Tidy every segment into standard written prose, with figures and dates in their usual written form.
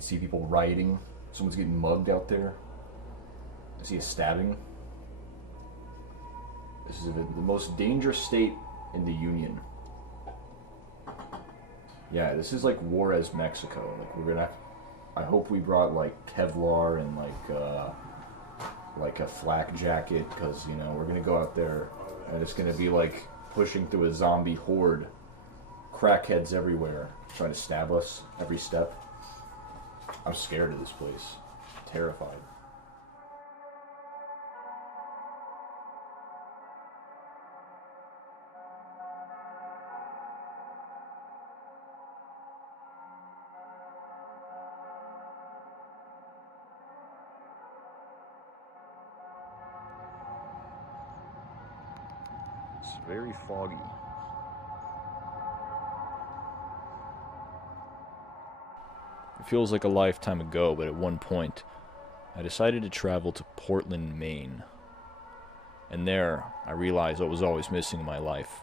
can see people rioting. Someone's getting mugged out there. I see a stabbing. This is the most dangerous state in the Union. Yeah, this is like Juarez, Mexico. Like we're gonna have, I hope we brought like Kevlar and like a flak jacket, because you know we're gonna go out there and it's gonna be like pushing through a zombie horde, crackheads everywhere trying to stab us every step. I'm scared of this place, terrified. It's very foggy. It feels like a lifetime ago, but at one point, I decided to travel to Portland, Maine. And there, I realized what was always missing in my life.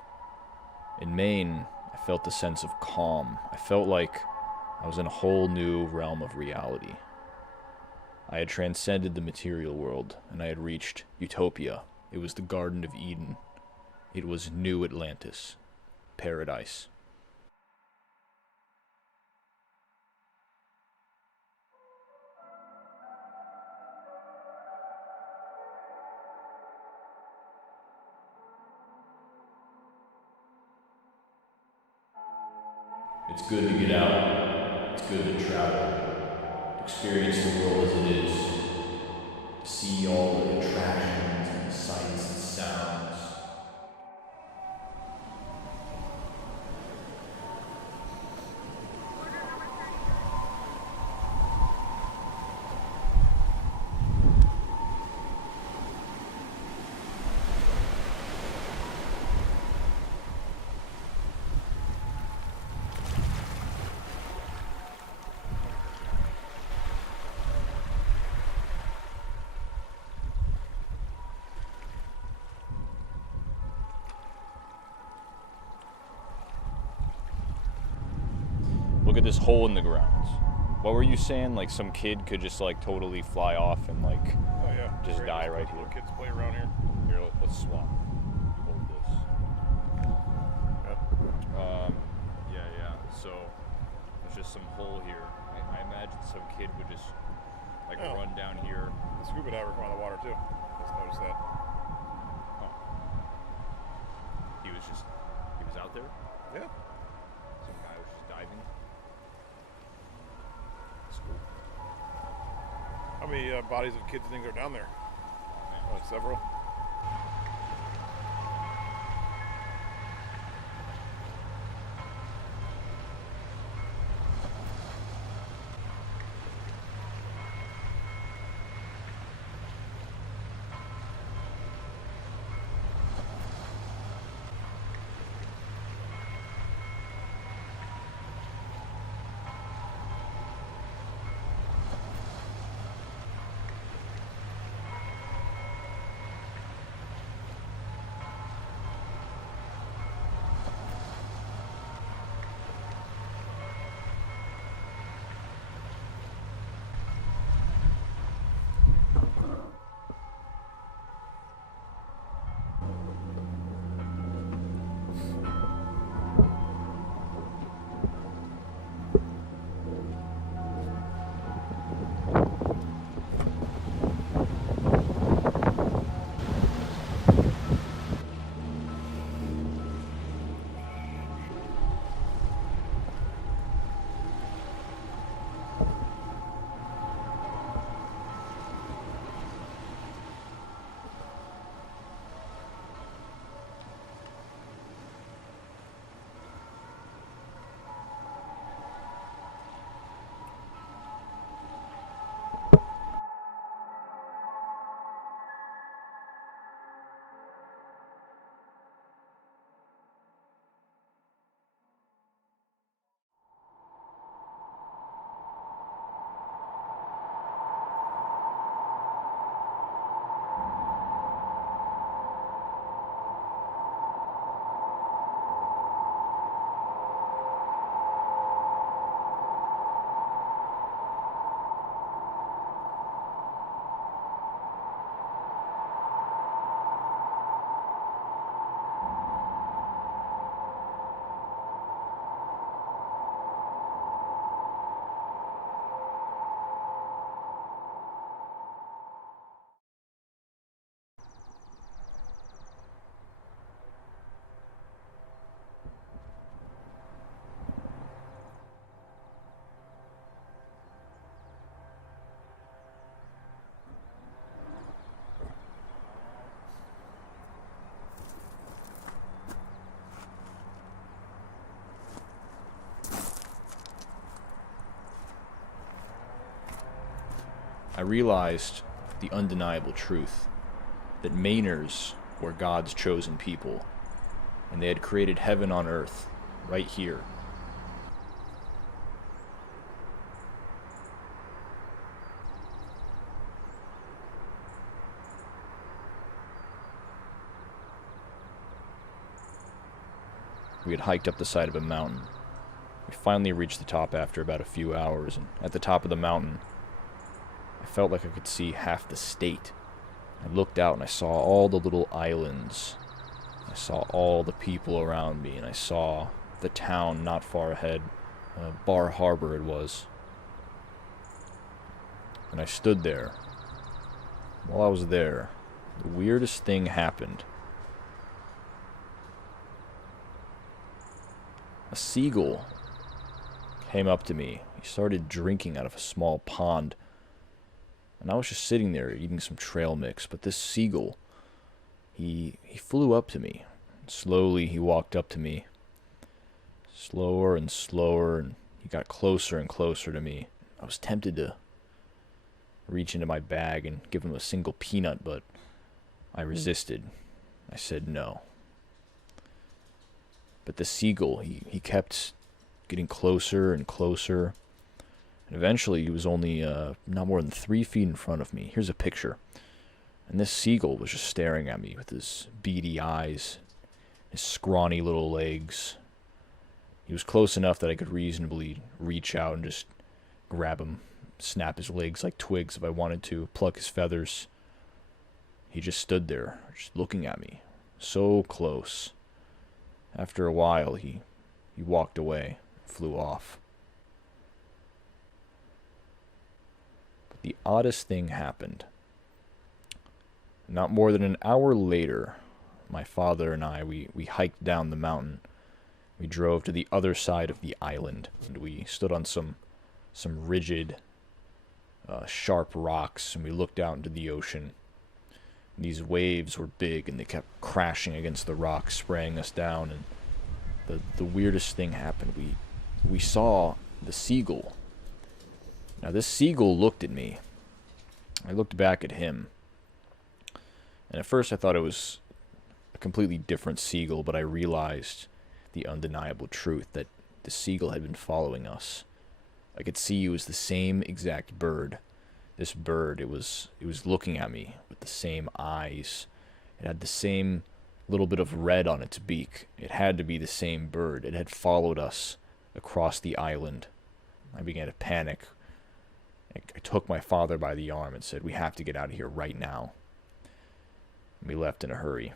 In Maine, I felt a sense of calm. I felt like I was in a whole new realm of reality. I had transcended the material world, and I had reached utopia. It was the Garden of Eden. It was New Atlantis. Paradise. It's good to get out. It's good to travel. To experience the world as it is. To see all the attractions and the sights and sounds. Look at this hole in the ground. What were you saying? Like some kid could just like totally fly off and like Oh yeah, just die right here. Little kids play around here. Here, let's swap. Hold this. Yeah. Yeah. So there's just some hole here. I imagine some kid would just like run down here. The scuba diver come out of the water too. Just noticed that. Oh. He was out there? Yeah. Some guy was just diving. That's cool. How many bodies of kids do you think are down there? Oh, man. Several. I realized the undeniable truth that Mainers were God's chosen people, and they had created heaven on earth right here. We had hiked up the side of a mountain. We finally reached the top after about a few hours, and at the top of the mountain, I felt like I could see half the state. I looked out and I saw all the little islands. I saw all the people around me, and I saw the town not far ahead. Bar Harbor it was. And I stood there. While I was there, the weirdest thing happened. A seagull came up to me. He started drinking out of a small pond. And I was just sitting there eating some trail mix, but this seagull, he flew up to me. Slowly he walked up to me. Slower and slower, and he got closer and closer to me. I was tempted to reach into my bag and give him a single peanut, but I resisted. I said no. But the seagull, he kept getting closer and closer. And eventually he was only not more than 3 feet in front of me. Here's a picture. And this seagull was just staring at me with his beady eyes, his scrawny little legs. He was close enough that I could reasonably reach out and just grab him, snap his legs like twigs if I wanted to, pluck his feathers. He just stood there, just looking at me, so close. After a while, he walked away, flew off. But the oddest thing happened. Not more than an hour later, my father and I, we hiked down the mountain. We drove to the other side of the island, and we stood on some rigid, sharp rocks, and we looked out into the ocean. These waves were big, and they kept crashing against the rocks, spraying us down, and the weirdest thing happened. We saw the seagull. Now, this seagull looked at me. I looked back at him. And at first I thought it was a completely different seagull, but I realized the undeniable truth that the seagull had been following us. I could see it was the same exact bird. This bird, it was looking at me with the same eyes. It had the same little bit of red on its beak. It had to be the same bird. It had followed us across the island. I began to panic. I took my father by the arm and said, "We have to get out of here right now." And we left in a hurry.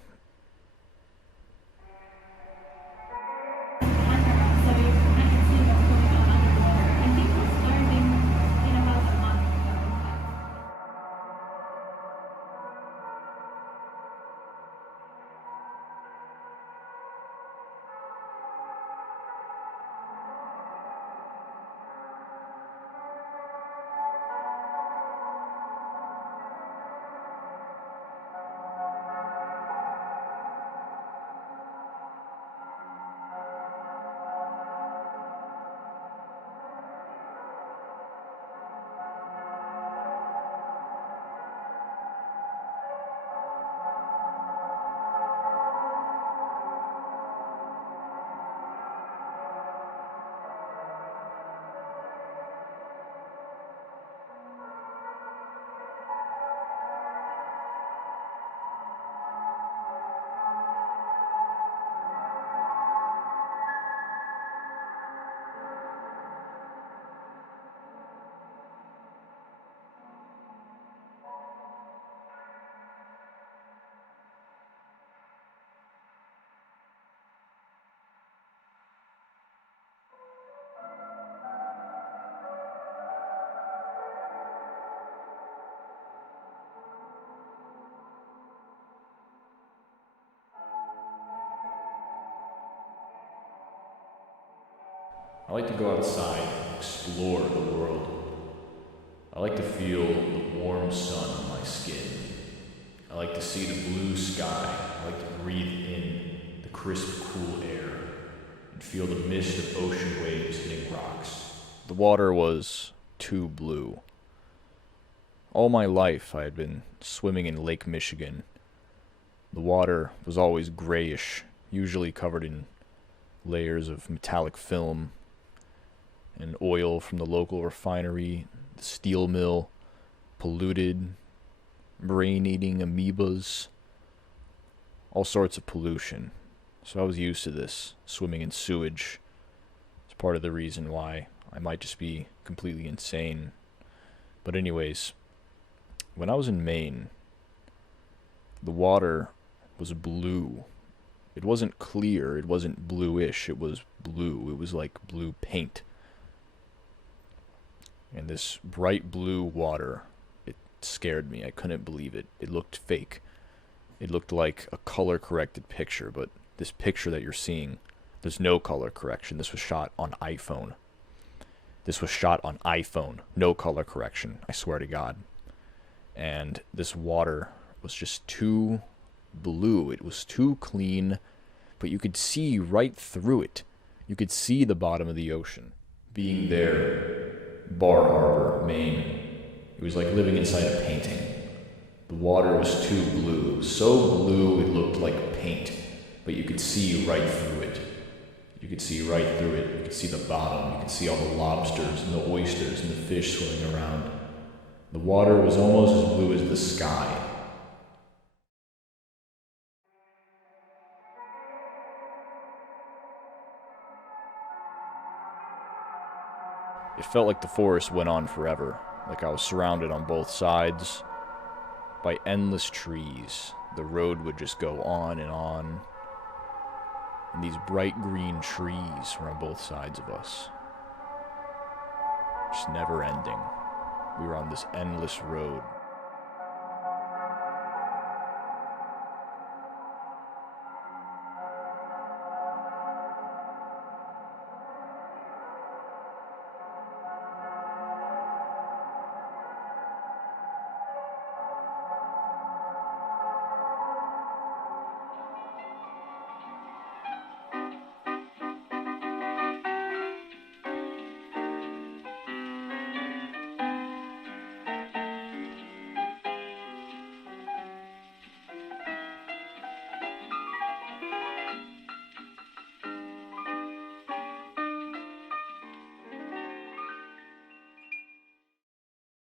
I like to go outside and explore the world. I like to feel the warm sun on my skin. I like to see the blue sky. I like to breathe in the crisp, cool air and feel the mist of ocean waves hitting rocks. The water was too blue. All my life, I had been swimming in Lake Michigan. The water was always grayish, usually covered in layers of metallic film and oil from the local refinery, the steel mill, polluted, brain-eating amoebas, all sorts of pollution. So I was used to this, swimming in sewage. It's part of the reason why I might just be completely insane. But anyways, when I was in Maine, the water was blue. It wasn't clear, it wasn't bluish, it was blue. It was like blue paint. And this bright blue water, it scared me. I couldn't believe it. It looked fake. It looked like a color-corrected picture, but this picture that you're seeing, there's no color correction. This was shot on iPhone. This was shot on iPhone. No color correction, I swear to God. And this water was just too blue. It was too clean, but you could see right through it. You could see the bottom of the ocean. Being there, Bar Harbor, Maine, it was like living inside a painting. The water was too blue, so blue it looked like paint, but you could see right through it. You could see right through it. You could see the bottom. You could see all the lobsters and the oysters and the fish swimming around. The water was almost as blue as the sky. It felt like the forest went on forever, like I was surrounded on both sides by endless trees. The road would just go on, and these bright green trees were on both sides of us. Just never ending. We were on this endless road.